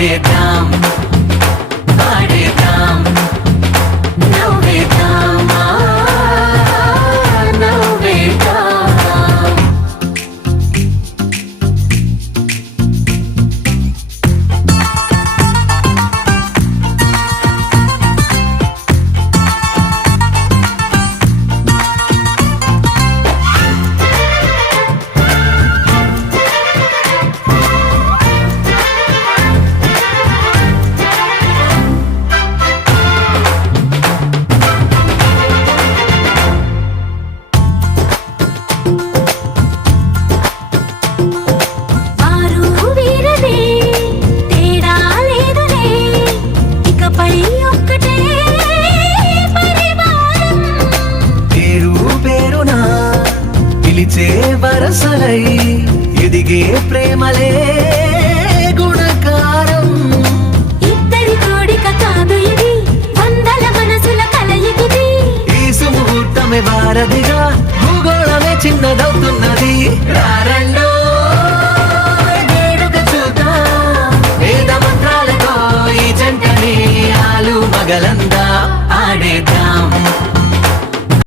ఆడేద్దాం పాడేద్దాం నవ్వేద్దాం నవ్వేద్దాం. వరసలై ఎదిగే ప్రేమలే గుణకారం. ఇద్దరి కోడిక కాదు ఇది, వందల మనసుల కలయికిది. ఈ సుముహూర్తమే వారధిగా భూగోళమే చిన్నదవుతున్నది. రారండో